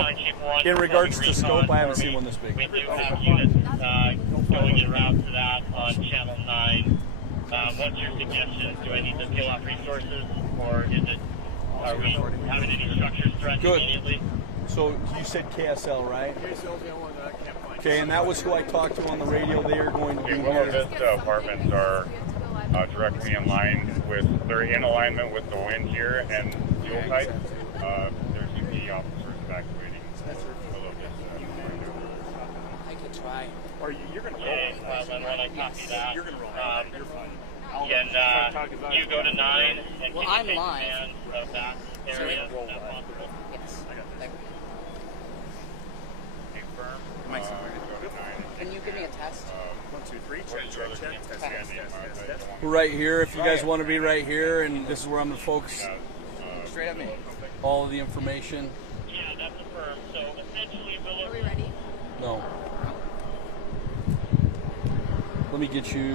Well, in regards to scope, I haven't seen one this big. We do have units going en route to that on Channel 9. What's your suggestion? Do I need to kill off resources, or are we having any structures threatened immediately? So you said KSL, right? Okay, and that was who I talked to on the radio. They are going to be Willow Vista apartments are directly in line with, they're in alignment with the wind here and fuel type. There's UP officers evacuating Willow Vista. I could try. Or you're going to roll. Okay, then when I copy that, You're going to roll. You're fine. can you go to 9 and Well, can you I'm take live. command of that area? Is that possible? Yes. There. Confirm. Mike's Go to 9. Can you give me a test? 1, 2, 3. Check. We're right here. If you guys want to be right here, and this is where I'm going to focus Straight at me. all of the information. Yeah, that's affirmed. So essentially, Are we ready? No. Let me get you.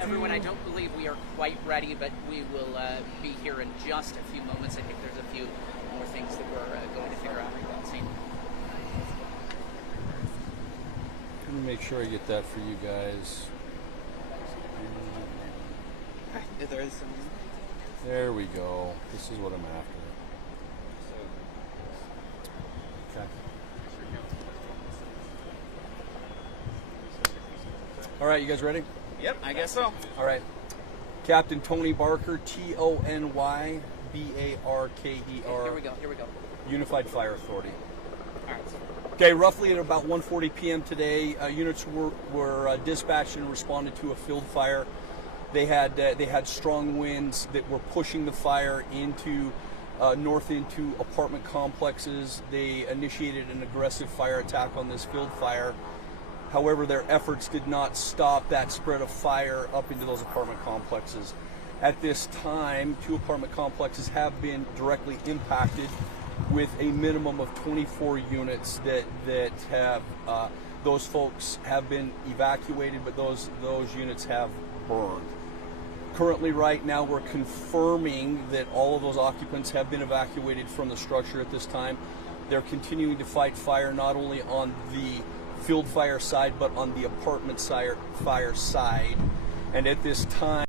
Everyone, I don't believe we are quite ready, but we will be here in just a few moments. I think there's a few more things that we're going to figure out on scene. Let me make sure I get that for you guys. There is some. There we go. This is what I'm after. Okay. All right, you guys ready? Yep, I guess so. All right. Captain Tony Barker, Tony Barker. Here we go. Unified Fire Authority. All right. Okay, roughly at about 1:40 p.m. today, units were dispatched and responded to a field fire. They had strong winds that were pushing the fire into north into apartment complexes. They initiated an aggressive fire attack on this field fire. However, their efforts did not stop that spread of fire up into those apartment complexes. At this time, 2 apartment complexes have been directly impacted, with a minimum of 24 units that have those folks have been evacuated, but those units have burned. Currently, right now, we're confirming that all of those occupants have been evacuated from the structure at this time. They're continuing to fight fire not only on the field fire side, but on the apartment fire side. And at this time,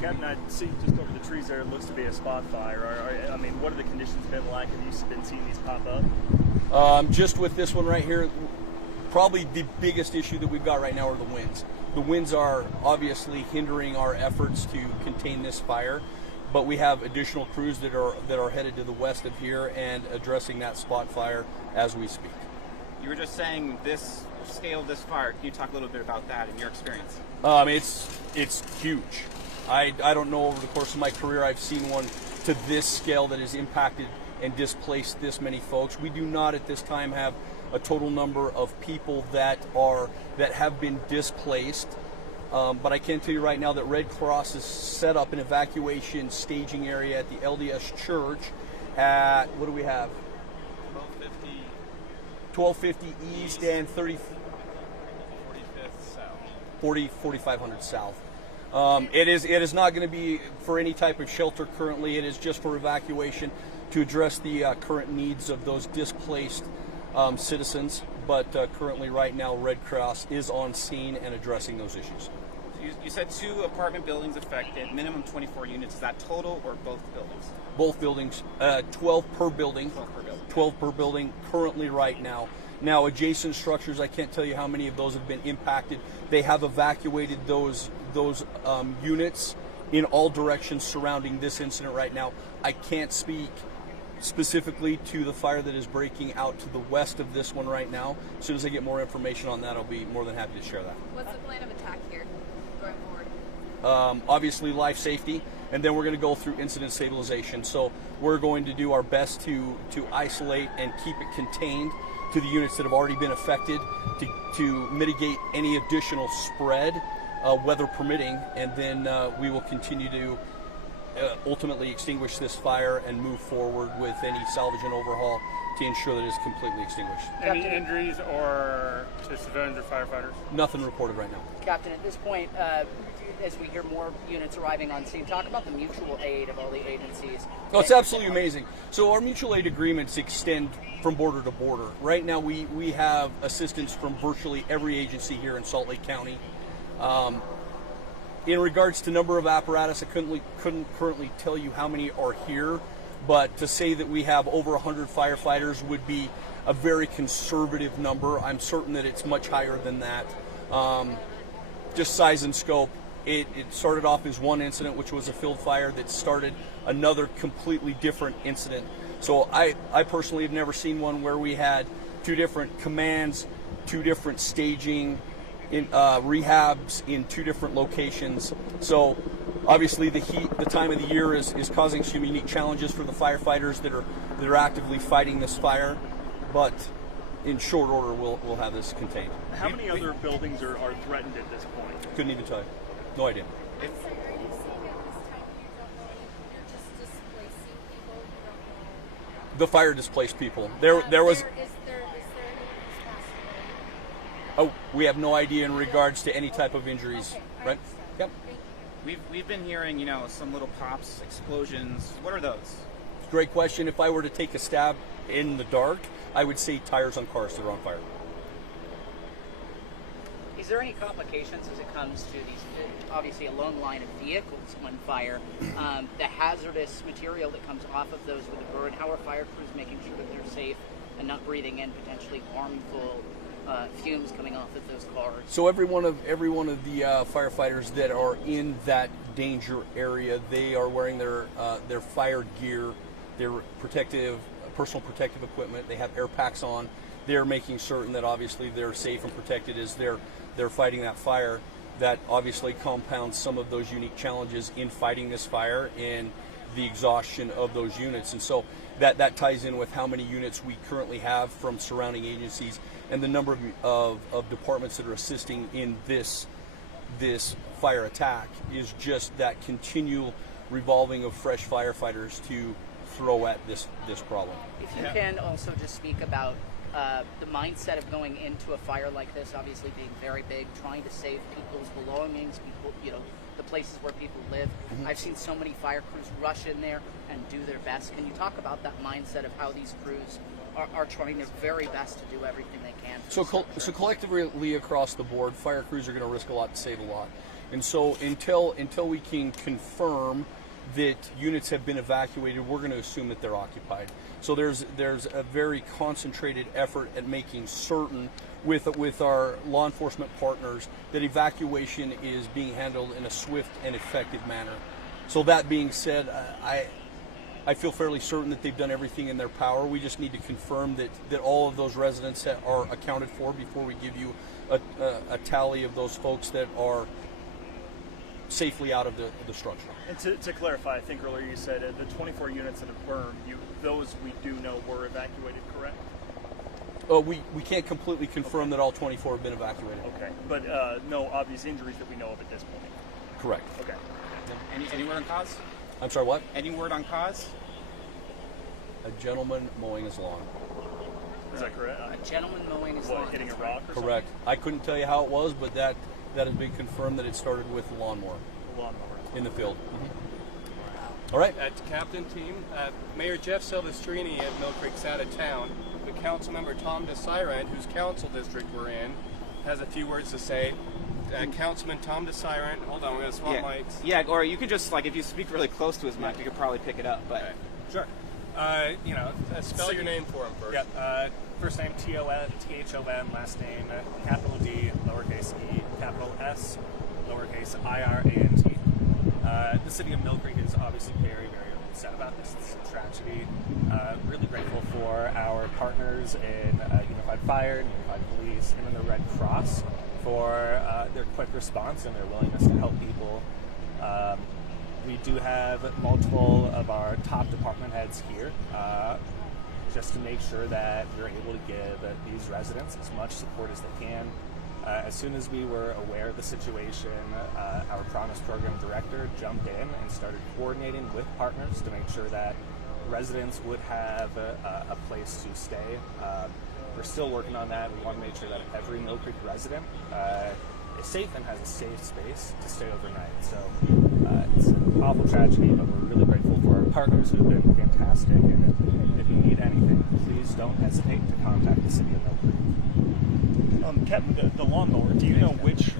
Captain, I see just over the trees there, it looks to be a spot fire. I mean, what have the conditions been like? Have you been seeing these pop up? just with this one right here, probably the biggest issue that we've got right now are the winds. The winds are obviously hindering our efforts to contain this fire, but we have additional crews that are headed to the west of here and addressing that spot fire as we speak. You were just saying this scale of this fire. Can you talk a little bit about that in your experience? It's huge. I don't know, over the course of my career I've seen one to this scale that has impacted and displaced this many folks. We do not at this time have a total number of people that have been displaced, but I can tell you right now that Red Cross has set up an evacuation staging area at the LDS Church at, what do we have? 1250 East and 4500 South. It is not going to be for any type of shelter currently. It is just for evacuation to address the current needs of those displaced citizens. But currently, right now, Red Cross is on scene and addressing those issues. You said 2 apartment buildings affected, minimum 24 units. Is that total or both buildings? Both buildings, 12 per building. 12 per building. 12 per building currently right now. Now, adjacent structures, I can't tell you how many of those have been impacted. They have evacuated those units in all directions surrounding this incident right now. I can't speak specifically to the fire that is breaking out to the west of this one right now. As soon as I get more information on that, I'll be more than happy to share that. What's the plan of attack here going forward? Obviously life safety, and then we're going to go through incident stabilization. So we're going to do our best to isolate and keep it contained to the units that have already been affected, to mitigate any additional spread, weather permitting, and then we will continue to ultimately extinguish this fire and move forward with any salvage and overhaul to ensure that it's completely extinguished. Any injuries or to civilians or firefighters? Nothing reported right now. Captain, at this point, as we hear more units arriving on scene. Talk about the mutual aid of all the agencies. Oh, it's absolutely amazing. So our mutual aid agreements extend from border to border. Right now we have assistance from virtually every agency here in Salt Lake County. In regards to number of apparatus, I couldn't currently tell you how many are here, but to say that we have over 100 firefighters would be a very conservative number. I'm certain that it's much higher than that. Just size and scope. It started off as one incident, which was a field fire that started another completely different incident. So I personally have never seen one where we had two different commands, two different staging, in rehabs in two different locations. So obviously the heat, the time of the year is causing some unique challenges for the firefighters that are actively fighting this fire. But in short order, we'll have this contained. How many other buildings are threatened at this point? Couldn't even tell you. No idea. So are you saying at this time you don't know, you're just displacing people, you don't know? The fire displaced people. There was. Is there anyone who's passed away? Oh, we have no idea in regards to any type of injuries, Okay, I right? understand. Yep. Thank you. We've been hearing, some little pops, explosions. What are those? Great question. If I were to take a stab in the dark, I would say tires on cars that are on fire. Is there any complications as it comes to these, obviously a long line of vehicles on fire, the hazardous material that comes off of those with a burn? How are fire crews making sure that they're safe and not breathing in potentially harmful fumes coming off of those cars? So every one of the firefighters that are in that danger area, they are wearing their fire gear, their personal protective equipment. They have air packs on. They're making certain that obviously they're safe and protected as they're fighting that fire. That obviously compounds some of those unique challenges in fighting this fire and the exhaustion of those units. And so that ties in with how many units we currently have from surrounding agencies and the number of departments that are assisting in this fire attack is just that continual revolving of fresh firefighters to throw at this problem. If you can also just speak about the mindset of going into a fire like this, obviously being very big, trying to save people's belongings, people, the places where people live. Mm-hmm. I've seen so many fire crews rush in there and do their best. Can you talk about that mindset of how these crews are trying their very best to do everything they can? So collectively across the board, fire crews are going to risk a lot to save a lot. And so until we can confirm that units have been evacuated, we're going to assume that they're occupied. So there's a very concentrated effort at making certain with our law enforcement partners that evacuation is being handled in a swift and effective manner. So that being said, I feel fairly certain that they've done everything in their power. We just need to confirm that all of those residents that are accounted for before we give you a tally of those folks that are safely out of the structure. And to clarify, I think earlier you said the 24 units that have burned, those we do know were evacuated, correct? We can't completely confirm that all 24 have been evacuated. Okay, but no obvious injuries that we know of at this point. Correct. Okay. Any word on cause? I'm sorry, what? Any word on cause? A gentleman mowing his lawn. Is that correct? A gentleman mowing his lawn. Hitting a rock or Correct. I couldn't tell you how it was, but that has been confirmed that it started with a lawnmower something? Lawnmower. in the field. All right. At Captain Team, Mayor Jeff Silvestrini at Millcreek's out of town, but Councilmember Tom DeSirant, whose council district we're in, has a few words to say. Councilman Tom DeSirant, hold on, we're going to swap mics. Yeah, or you could just, if you speak really close to his mic, you could probably pick it up. But Okay. Sure. Spell your name for him first. Yep. First name Thom, last name capital D, lowercase e, capital S, lowercase IRANT. The city of Millcreek is obviously very, very upset about this. It's a tragedy. Really grateful for our partners in Unified Fire, Unified Police, and then the Red Cross for their quick response and their willingness to help people. We do have multiple of our top department heads here just to make sure that we're able to give these residents as much support as they can. As soon as we were aware of the situation, our Promise Program Director jumped in and started coordinating with partners to make sure that residents would have a place to stay. We're still working on that. We want to make sure that every Millcreek resident safe and has a safe space to stay overnight. So it's an awful tragedy, but we're really grateful for our partners who have been fantastic. And if you need anything, please don't hesitate to contact the city of Millcreek. Captain, the lawnmower, do you know which,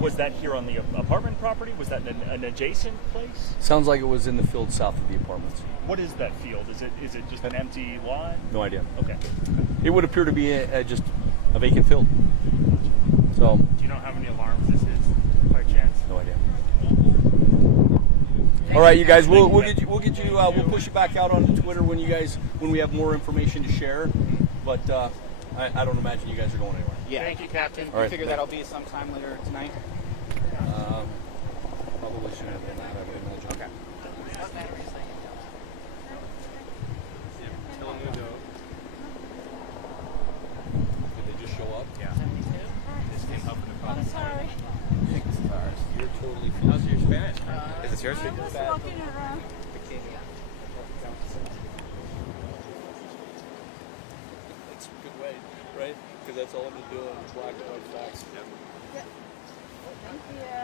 was that here on the apartment property? Was that an adjacent place? Sounds like it was in the field south of the apartments. What is that field? Is it just an empty lot? No idea. Okay. It would appear to be just a vacant field. So, Do you know how many alarms this is, by chance? no idea. All right, you guys, we'll push it back out on Twitter when we have more information to share. But I don't imagine you guys are going anywhere. Yeah. Thank you, Captain. All right. I figure that'll be sometime later tonight. Probably sooner than that, I would imagine. Okay. Did they just show up? Yeah. This came up in the I'm process. sorry. I think this is ours. You're totally How's your Spanish? Is this yours? I'm just walking around. That's a good way, right? Because that's all I'm doing is black and white facts. Thank you.